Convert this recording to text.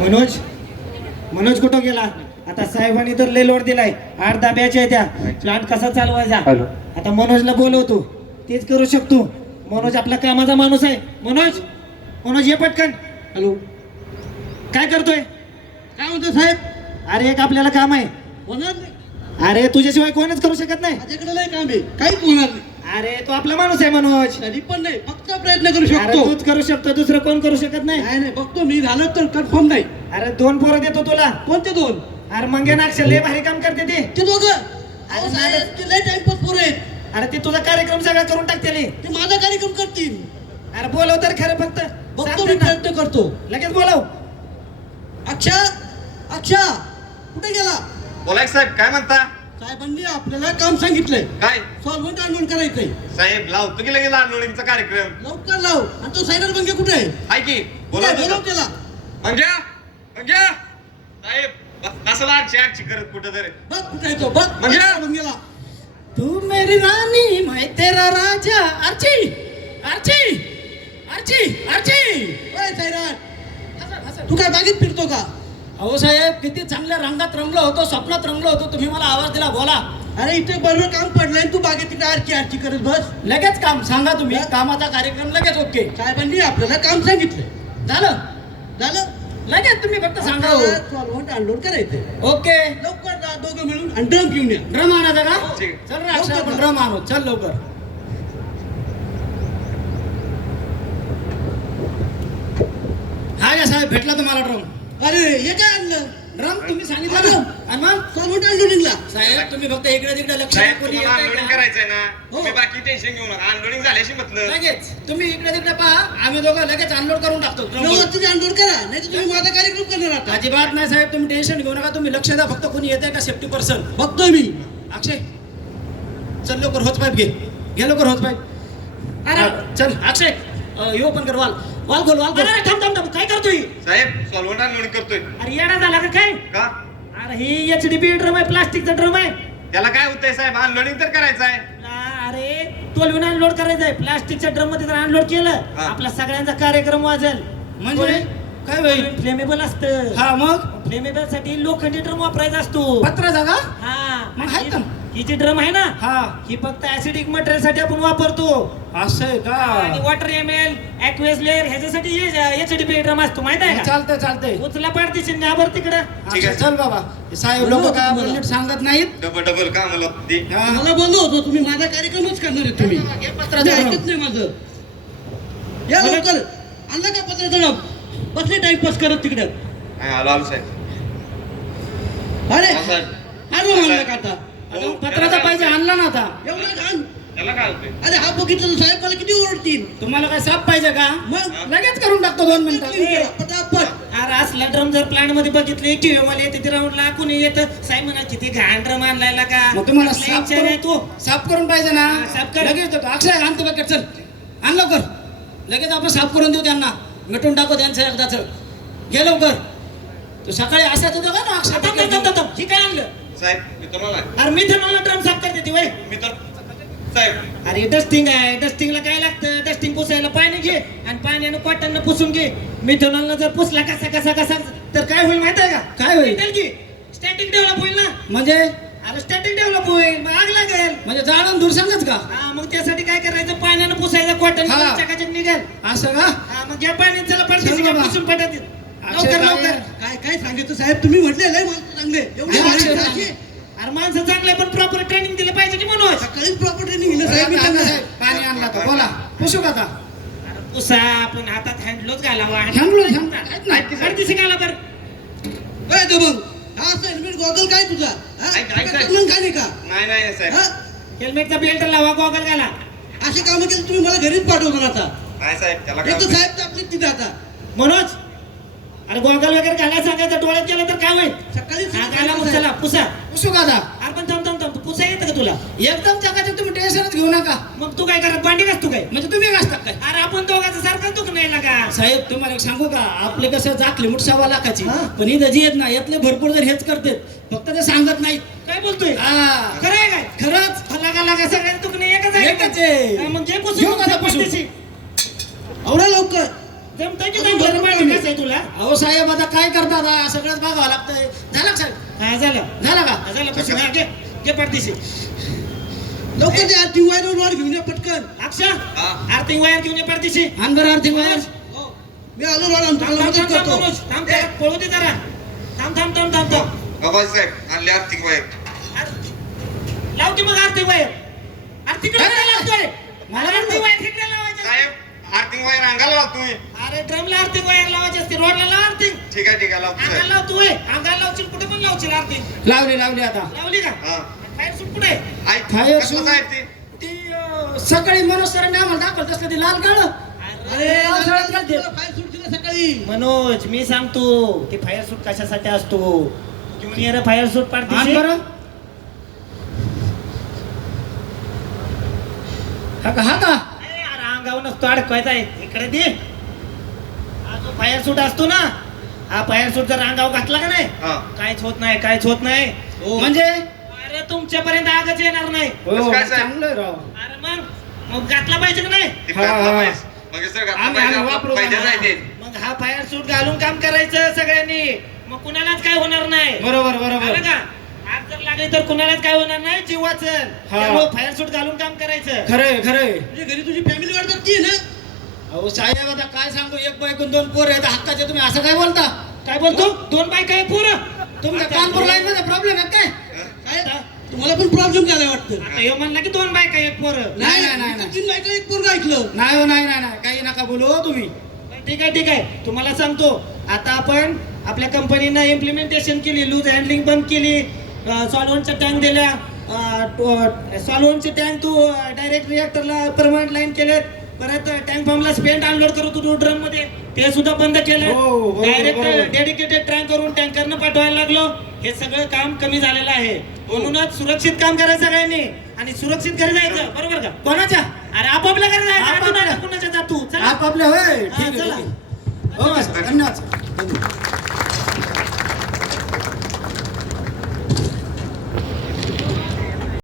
मनोज मनोज कुठं गेला? आता साहेबांनी तर लय लोड दिलाय, 8-10 बॅच आहे त्या, प्लांट कसा चालवायचा. आता मनोजला बोलवतो, तेच करू शकतो. मनोज आपला कामाचा माणूस आहे. मनोज मनोज ये पटकन. हॅलो, काय करतोय? काय म्हणतो साहेब? अरे एक आपल्याला काम आहे. होणार नाही, अरे तुझ्याशिवाय कोणच करू शकत नाही. माझ्याकडे लय काम आहे, काहीच होणार नाही. अरे तो आपला माणूस आहे मनोज. तरी पण नाही, फक्त प्रयत्न करू अरे शकतो. तूच करू शकतो, दुसरं कोण करू शकत नाही. नाही नाही, बघतो मी, झालं तर कन्फर्म नाही. अरे 2 पोरं देतो तुला. कोणते 2? अरे मंगे नाक्षर लय भारी काम करते ते. ते दोघं? अहो साहेब, ते लय टाइमपास पोरं आहेत. अरे ते तुझा कार्यक्रम सगळा करून टाकते. ते माझा कार्यक्रम करतील. अरे बोलव तर खरं, फक्त बघतो सांग मी, त्यांना. प्रयत्न करतो. लगेच बोलव. अक्षा, अक्षा कुठे गेला? बोला की साहेब, काय म्हणता? साहेबांनी आपल्याला काम सांगितलंय, काय सॉल्व्हंट आणून करायचंय. साहेब, लावतो की लगेच अनलोडिंगचा कार्यक्रम. लवकर लाव. आणि तो सायडर बंगे कुठे आहे? हाय की बोलव बोला त्याला. म्हणजे साहेब असला आठची करत कुठं तरी. बघ कुठे आहे तो, बघ म्हणजे? बंगेला. तू मेरी रानी मैं तेरा राजा. अर्ची अर्ची अर्ची अर्ची. ओय सायराज, तू काय बागेत फिरतो का? अहो साहेब, किती चांगल्या रंगात रंगलो होतो, स्वप्नात रंगलो होतो. तुम्ही मला आवाज दिला, बोला. अरे इथे बरोबर काम पडलंय, तू बागेत तिकडे आरची आरची करत बस. लगेच काम सांगा तुम्ही. कामाचा कार्यक्रम लगेच ओके. साहेबांनी आपल्याला काम सांगितलंय. झालं झालं, लगेच तुम्ही फक्त सांगा. सॉल्व्हंट अनलोड करायचंय. ओके. लवकर जा, दोघं मिळून आणि ड्रम घेऊन या. ड्रम आणायचा का? ठीक. चल रे अक्षय, आपण ड्रम आणू. चल लवकर. हा घ्या साहेब, भेटला तुम्हाला ड्रम. अरे हे काय आणलं? ड्रम तुम्ही सांगितलं ना. आणि मग सॉल्व्हंट अनलोडिंगला. साहेब तुम्ही फक्त इकडे तिकडे लक्ष द्या. साहेब, कोणी तुम्हाला येतंय अनलोडिंग का? करायचंय ना, हो. तुम्ही बाकी टेन्शन घेऊ नका. अनलोडिंग झाल्याशी म्हटलं. लगेच तुम्ही इकडे तिकडे पहा, आम्ही दोघं लगेच अनलोड करून टाकतो ड्रम. व्यवस्थित अनलोड करा, नाही तर तुम्ही माझा कार्यक्रम करणार आता. अजिबात नाही साहेब, तुम्ही टेन्शन घेऊ नका. तुम्ही लक्ष द्या फक्त, कोणी येतंय का सेफ्टी पर्सन. बघतोय मी. अक्षय चल लवकर, होच पाईप घे. घे लवकर होच पाईप. अरे चल अक्षय, हे ओपन कर. वाल वाल खोल, वाल खोल. अरे थांब थांब थांब, काय करतोय? साहेब, सॉल्व्हंट अनलोडिंग करतोय. अरे येडा झाला का काय? का? अरे ही एचडीपी ड्रम आहे, प्लास्टिकचा ड्रम आहे. त्याला काय होतंय साहेब? अनलोडिंग तर करायचं आहे. अरे टोलवीन अनलोड करायचं आहे. प्लास्टिकच्या ड्रम मध्ये जर अनलोड केलं, हा. आपला सगळ्यांचा कार्यक्रम वाजेल. म्हणजे काय होईल? फ्लेमेबल असतं. हा मग फ्लेमेबल साठी लोखंडी ड्रम वापरायचा असतो. पत्राचा का? हा मग आहेत ना? ही जी ड्रम आहे ना, हा ही फक्त ऍसिडिक मटेरियल साठी आपण वापरतो. असं आहे आणि का? वॉटर एमएल, ऍक्वेस लेअर ह्याच्यासाठी एचडीपी ड्रम असतो, माहित आहे का? चालतंय चालतंय. उचला पाडतीशी न्याबर तिकडं. ठीक आहे. चल बाबा, हे साहेब लोक काय आपण नीट सांगत नाहीत. डबल कामाला ते. हा. मला बोललो होतो, तुम्ही माझा कार्यक्रमच करणार आहे. तुम्ही हे पत्राचं तुम्ही ड्रम. ऐकत नाही माझं. या लवकर. आणलं का पत्राचा ड्रम? बसले टाइमपास करत तिकडे. आलो साहेब. अरे हा, साहेब. आणलं म्हणलं का आता? आता पत्राचा पाहिजे, आणला ना आता. एवढं घाण. त्याला काय होतंय? अरे हा बघितलं तर साहेब मला किती ओरडतील. तुम्हाला काय साप पाहिजे का? मग लगेच करून टाकतो 2 मिनिटात. पटापट. अरे असला ड्रम जर प्लांट मध्ये बघितले, टीव्ही मध्ये येते, ते राऊंडला कोणी येतं, साहेब म्हणायची ते घाण ड्रम आणलायला का? मग तुम्हाला आपला साफ विचार आहे तो. साफ करून पाहिजे ना. हा, साफ कर. लगेच देतो. अक्षय आणतो बकेट, चल आण लवकर. लगेच आपण साफ करून देऊ त्यांना, मिटून टाकू त्यांचं एकदाच. घे लवकर. तू सकाळी असाच होता का ना अक्षय? थांब, थांब, थांब, थांब. ही काय आणलं? साहेब, मी तर मला अरे मी तर ड्रम साफ करते ती वय. मी तर साहेब. अरे डस्टिंग आहे, डस्टिंगला काय लागतं? डस्टिंग पुसायला पाणी घे आणि पाण्यानं कॉटननं पुसून घे. मिथेनॉलनं जर पुसला कसा कसा कसा तर काय होईल माहिती आहे का? काय होईल? की स्टॅटिक डेव्हलप होईल ना. म्हणजे अरे स्टॅटिक डेव्हलप होईल, मग आग लागेल. म्हणजे जाळून दूर सांगच का? हा, मग त्यासाठी काय करायचं? पाण्यानं पुसायचं, कॉटन हा. चकाचक निघेल. असं का? हा, मग घ्या पाणी, चला चल पडते बाबा. पुसून पडत. अक्षय लवकर काय- लवकर. काय काय सांगितलं साहेब? तुम्ही म्हटले लय माणसं चांगले. एवढे हा, भारी अक्षय सारखे. अरे माणसं चांगले, पण प्रॉपर ट्रेनिंग दिलं पाहिजे की म्हणून. सकाळीच प्रॉपर ट्रेनिंग दिलं साहेब मी आता त्यांना. साहेब, पाणी आणला तर बोला. पुसू का आता? अरे पुसा, पण हातात हँडलोच घालावा. हँडग्लोव्ह, हँडग्लोव्ह. हँडग्लोव्ह घाला तर. काय तो मग? हा हेल्मेट गॉगल काय तुझा? हा? ऐक, ऐक, ऐक. मग काय नाही का? नाही नाही साहेब. हा? हेल्मेटचा बेल्ट लावा, गॉगल घाला. अशी कामं केली तुम्ही मला घरीच पाठवणार आता. नाही साहेब, त्याला काय एक तर होतंय? साहेब आपली तिथे आता. मनोज, अरे गॉगल वगैरे घालायला सांगायचं, डोळ्यात गेलं तर काय होईल? सकाळी हा घाला मग, चला पुसा. पुसू का आता? अरे पण थांब थांब थांब, पुसा येतं का तुला? एकदम चकाचक, तुम्ही टेन्शनच घेऊ नका. मग तू काय करत? भांडी घास तू काय? म्हणजे तुम्ही घासता काय? अरे आपण दोघांचं सारखं दुख नाही लागा. साहेब तुम्हाला एक सांगू का? आपले कसं जाकले मुठ 1.25 लाखाची, हा. पण इथं जी येत ना यातले भरपूर जर हेच करतात, फक्त ते सांगत नाहीत. काय बोलतोय? हा. खरं आहे काय? खरंच लागा लागा सगळ्यांचं दुख नाही एकच आहे. एकच आहे. हा, मग घे घेऊ पुसून का आता पुसून? पडदेशी. आवडा लवकर. जमतंय की जमलं माहिती कसं आहे तुला अहो साहेब आता काय करतात हा? सगळंच बघावं लागतंय. झालं का साहेब? हा झालं झालं का? झालं पुसून हा, घे पाठदिशी लवकर ते आरती वायर घेऊन या पटकन. अक्षा हा. आरती वायर घेऊन ये पाठदिशी आण बरं आरती वायर. हो. मी आलो रोड आणतो थांब मला थांब मदत थांब करतो. मनोज थांब त्याला पळू दे जरा थांब थांब थांब थांब थांब बाबासाहेब आणले आर्थिक वायर लाव की मग आरती वायर आरतीकडे काय लागतोय मला मला आरती वायर तिकडे लावायची असते. साहेब आर्थिक वायर अंगाला लावतोय अरे ड्रमला आरती वायर लावायची असते रोडला लाव आरती ठीक आहे लावतो अंगाला साहेब लावतोय अंगाला लावशील कुठे पण लावशील आरती लावली आता. लावली का हा फायर सूट कुठे ऐक फायर कसलं सूट. साहेब ते ती सकाळी मनोज सरांनी आम्हाला दाखवत असलं ते लाल काढ. अरे पावसाळ्यात घालते. फायर सूट दिला सकाळी. मनोज मी सांगतो की फायर सूट कशासाठी असतो घेऊन ये रे फायर सूट आण पाडते बरं. हा का? अंगावर नसतो अडकवायचा आहे इकडे दे हा जो फायर सूट असतो ना हा फायर सूट जर अंगावर घातला का नाही हा काहीच होत नाही काहीच होत नाही हो. म्हणजे अरे तुमच्यापर्यंत आगच येणार नाही कसं काय साहेब? चांगलं आहे राव. अरे मग घातला पाहिजे का नाही ते हा, घातलं हा. पाहिजे. मग हे सगळं घातलं आम्ही- पाहिजे, आम्ही आपलं वापरू फायद्याचं आहे ते. मग हा फायर सूट घालून काम करायचं सगळ्यांनी मग कुणालाच काय होणार नाही बरोबर आलं का आग जर लागली तर कुणालाच काय होणार नाही जीव वाचल त्यामुळे फायर सूट घालून काम करायचं खरंय. म्हणजे घरी तुझी फॅमिली वाढतात ती ना. अहो साहेब आता काय सांगू एक बायकून 2 पोर आहेत हक्काचे तुम्ही असं काय बोलता? काय बोलतो 2 बायका आहे पोरं तुमच्या कानपूर लाईन मध्ये प्रॉब्लेम आहे काय? काय तुम्हाला पण प्रॉब्लेम झालाय वाटतं. आता ह्यो म्हणला की 2 बायका एक पोरं नाही. 3 बायका एक पोरगा ऐकलं. नाही काही नका बोलू हो तुम्ही. ठीक आहे तुम्हाला सांगतो आता आपण आपल्या कंपनीनं इम्प्लिमेंटेशन केली लूज हँडलिंग बंद केली सॉल्व्हंटच्या टँक दिल्या सॉल्व्हंटचे टँक तू डायरेक्ट रिएक्टरला परमनंट लाईन केलेत परत टँक पंपला स्पेंट अनलोड करत होतो ड्रम मध्ये ते सुद्धा बंद केलं हो, बरोबर. डायरेक्ट डेडिकेटेड टँक करून टँकरनं पाठवायला लागलो हे सगळं काम कमी झालेलं आहे म्हणूनच सुरक्षित काम करायचं सगळ्यांनी आणि सुरक्षित घरी जायचं बरोबर का कोणाच्या? अरे आपापल्या घरी जायचं आपापल्या. कुणाच्या जातू चला आपापल्या होय हा, ठीक चला. आहे.